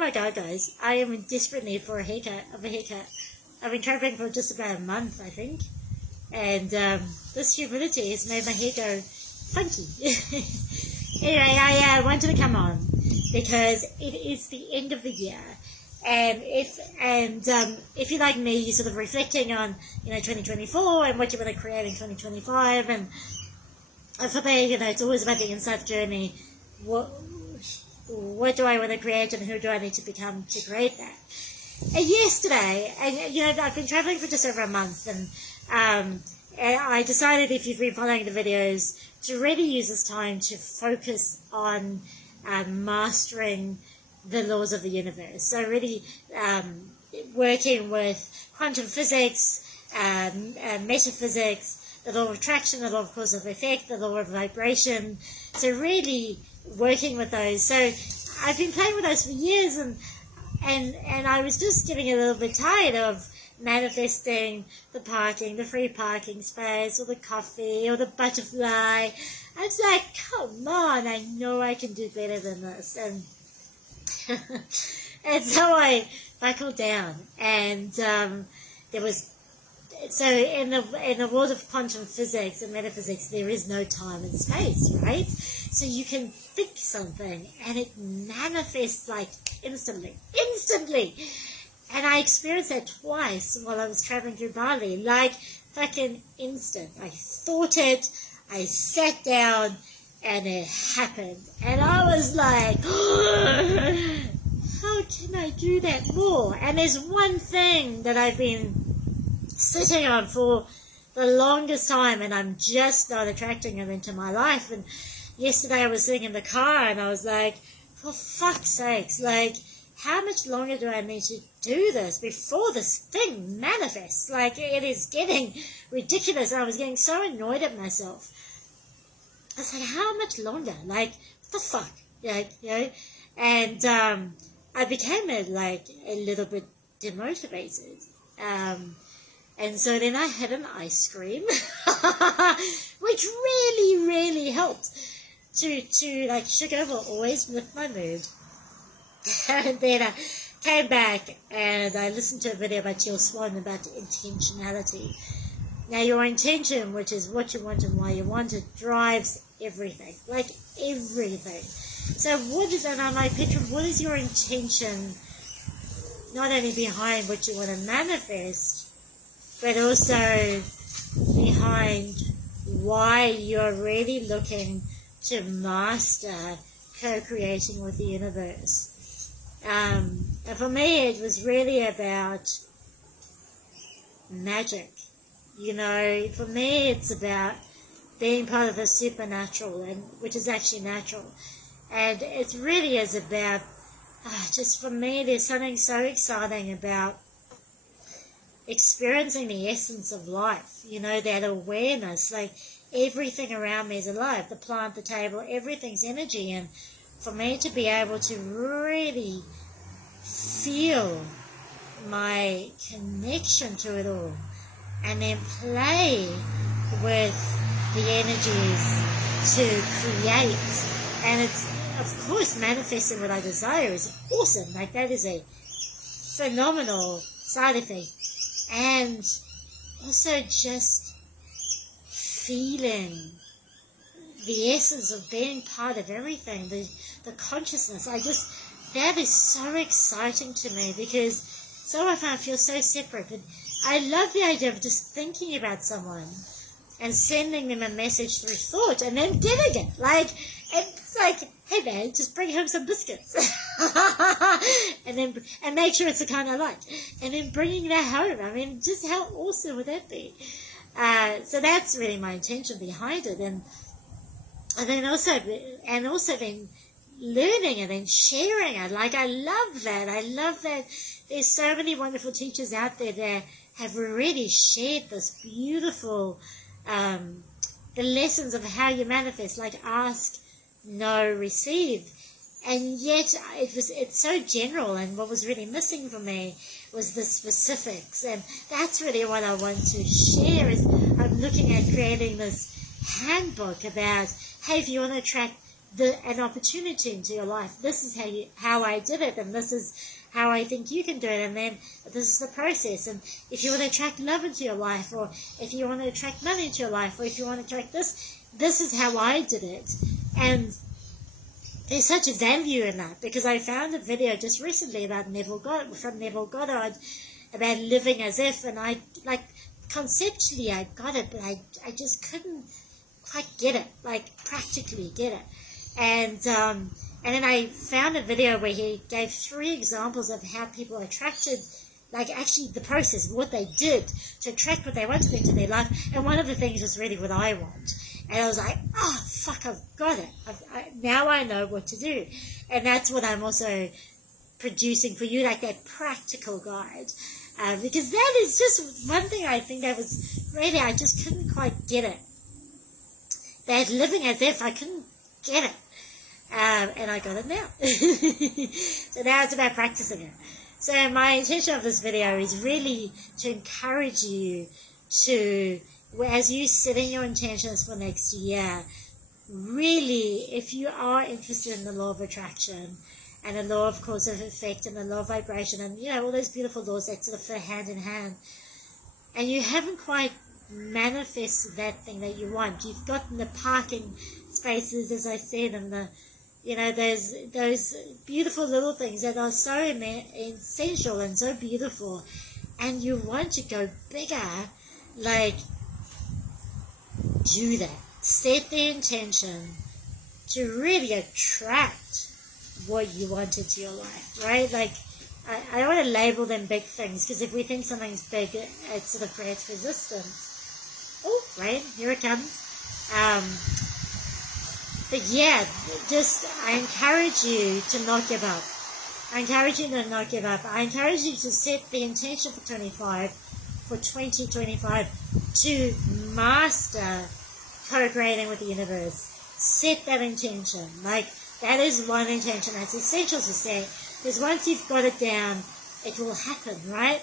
my God, guys, I am in desperate need for a haircut. I've been traveling for just about a month, I think. And this humidity has made my hair go funky. Anyway, I wanted to come on because it is the end of the year. And if you're like me, you're sort of reflecting on 2024 and what you want to create in 2025. And for me, it's always about the inside journey. What do I want to create, and who do I need to become to create that? And yesterday, I've been traveling for just over a month, and I decided, if you've been following the videos, to really use this time to focus on mastering the laws of the universe. So really working with quantum physics, metaphysics, the law of attraction, the law of cause of effect, the law of vibration. So really working with those. So I've been playing with those for years, and I was just getting a little bit tired of manifesting the parking, the free parking space, or the coffee, or the butterfly. I was like, come on, I know I can do better than this. And and so I buckled down, and there was, so in the world of quantum physics and metaphysics, there is no time and space, right? So you can think something and it manifests like instantly. And I experienced that twice while I was traveling through Bali, like fucking instant. I thought it, I sat down, and it happened. And I was like, how can I do that more? And there's one thing that I've been sitting on for the longest time, and I'm just not attracting it into my life. And yesterday I was sitting in the car, and I was like, for fuck's sakes, like, how much longer do I need to do this before this thing manifests? Like, it is getting ridiculous. And I was getting so annoyed at myself. I was like, how much longer? Like, what the fuck? And I became a little bit demotivated. And so then I had an ice cream, which really, really helped to sugar will always lift my mood. And then I came back and I listened to a video by Teal Swan about intentionality. Now, your intention, which is what you want and why you want it, drives everything, like everything. So and I'm like, Petra, what is your intention, not only behind what you want to manifest, but also behind why you're really looking to master co-creating with the universe. And for me, it was really about magic. For me, it's about being part of the supernatural, and which is actually natural. And it really is about, just for me, there's something so exciting about experiencing the essence of life, that awareness, like everything around me is alive, the plant, the table, everything's energy. And for me to be able to really feel my connection to it all, and then play with the energies to create. And it's, of course, manifesting what I desire is awesome. Like, that is a phenomenal side effect. And also just feeling the essence of being part of everything, the consciousness. That is so exciting to me, because so often I feel so separate. But I love the idea of just thinking about someone and sending them a message through thought, and then getting it. It's like, hey man, just bring home some biscuits, and make sure it's the kind I like, and then bringing that home. I mean, just how awesome would that be? So that's really my intention behind it, and then also then learning it and sharing it. Like, I love that. There's so many wonderful teachers out there that have already shared this beautiful, the lessons of how you manifest, like ask, know, receive. And yet it's so general, and what was really missing for me was the specifics. And that's really what I want to share. Is I'm looking at creating this handbook about, hey, if you want to attract an opportunity into your life. This is how I did it, and this is how I think you can do it, and then this is the process. And if you want to attract love into your life, or if you want to attract money into your life, or if you want to attract this is how I did it. And there's such a value in that, because I found a video just recently about Neville Goddard about living as if, and I, like, conceptually I got it, but I just couldn't quite get it, like practically get it. And then I found a video where he gave 3 examples of how people attracted, like actually the process of what they did to attract what they wanted into their life. And one of the things was really what I want. And I was like, oh, fuck, I've got it. Now I know what to do. And that's what I'm also producing for you, like that practical guide. Because that is just one thing I think that was really, I just couldn't quite get it. That living as if, I couldn't get it. And I got it now. So now it's about practicing it. So my intention of this video is really to encourage you to, as you set in your intentions for next year, really, if you are interested in the law of attraction and the law of cause and effect and the law of vibration and, all those beautiful laws that sort of fit hand in hand, and you haven't quite manifested that thing that you want, you've gotten the parking spaces, as I said, and the those beautiful little things that are so essential and so beautiful, and you want to go bigger, like, do that. Set the intention to really attract what you want into your life, right? Like, I don't want to label them big things, because if we think something's big, it sort of creates resistance. Oh, right, here it comes. But yeah, I encourage you to not give up. I encourage you to not give up. I encourage you to set the intention for 2025, to master co-creating with the universe. Set that intention. Like, that is one intention that's essential to set, because once you've got it down, it will happen, right?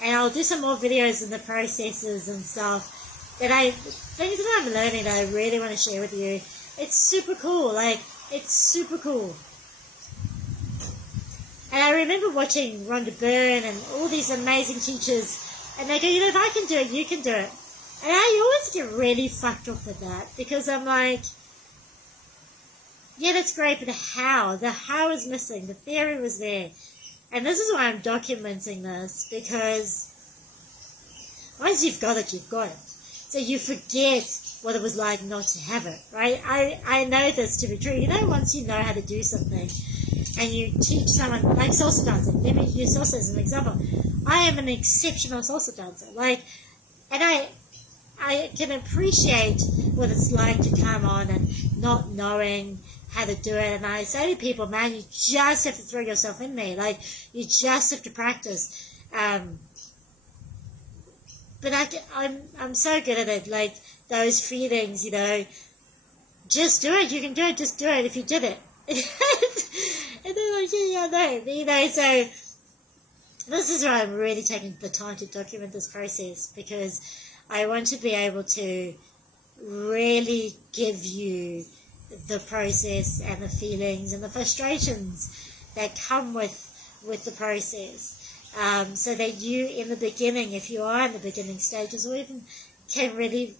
And I'll do some more videos in the processes and stuff, things that I'm learning that I really want to share with you. It's super cool. Like, it's super cool. And I remember watching Rhonda Byrne and all these amazing teachers, and they go, if I can do it, you can do it. And I always get really fucked off with that, because I'm like, yeah, that's great, but how? The how is missing. The theory was there. And this is why I'm documenting this, because once you've got it, you've got it. So you forget what it was like not to have it, right? I know this to be true. Once you know how to do something and you teach someone, like salsa dancing, let me use salsa as an example. I am an exceptional salsa dancer. And I can appreciate what it's like to come on and not knowing how to do it. And I say to people, man, you just have to throw yourself in there. Like, you just have to practice. But I'm so good at it. Like, those feelings, just do it. You can do it. Just do it if you did it. And they're like, yeah, no. So this is why I'm really taking the time to document this process, because I want to be able to really give you the process and the feelings and the frustrations that come with the process. So that you, in the beginning, if you are in the beginning stages, or even can really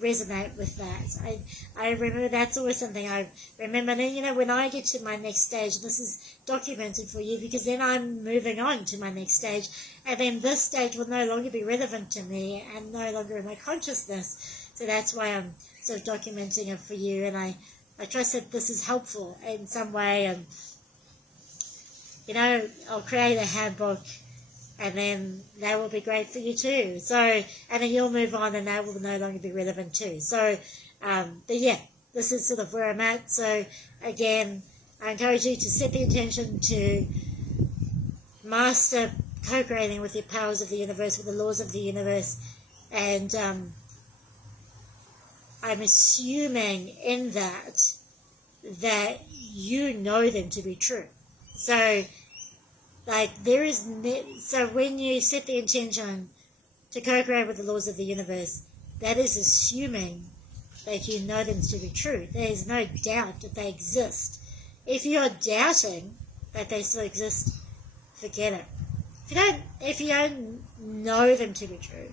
resonate with that. I remember that's always something I remember. And when I get to my next stage, this is documented for you, because then I'm moving on to my next stage, and then this stage will no longer be relevant to me and no longer in my consciousness. So that's why I'm sort of documenting it for you, and I trust that this is helpful in some way. And I'll create a handbook, and then that will be great for you too. So, and then you'll move on, and that will no longer be relevant too. So, but yeah, this is sort of where I'm at. So again, I encourage you to set the intention to master co-creating with the powers of the universe, with the laws of the universe. And I'm assuming in that you know them to be true. So, so when you set the intention to co-create with the laws of the universe, that is assuming that you know them to be true. There is no doubt that they exist. If you're doubting that they still exist, forget it. If you don't know them to be true,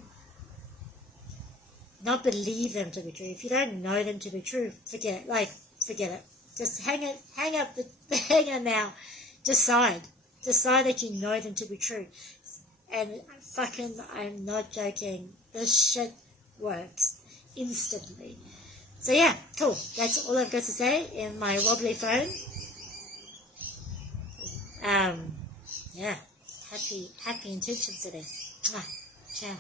not believe them to be true, if you don't know them to be true, forget it. Just hang up the hanger now. Decide that you know them to be true. And I'm not joking, this shit works instantly. So yeah, cool. That's all I've got to say in my wobbly phone. Yeah, happy intentions today. Ciao.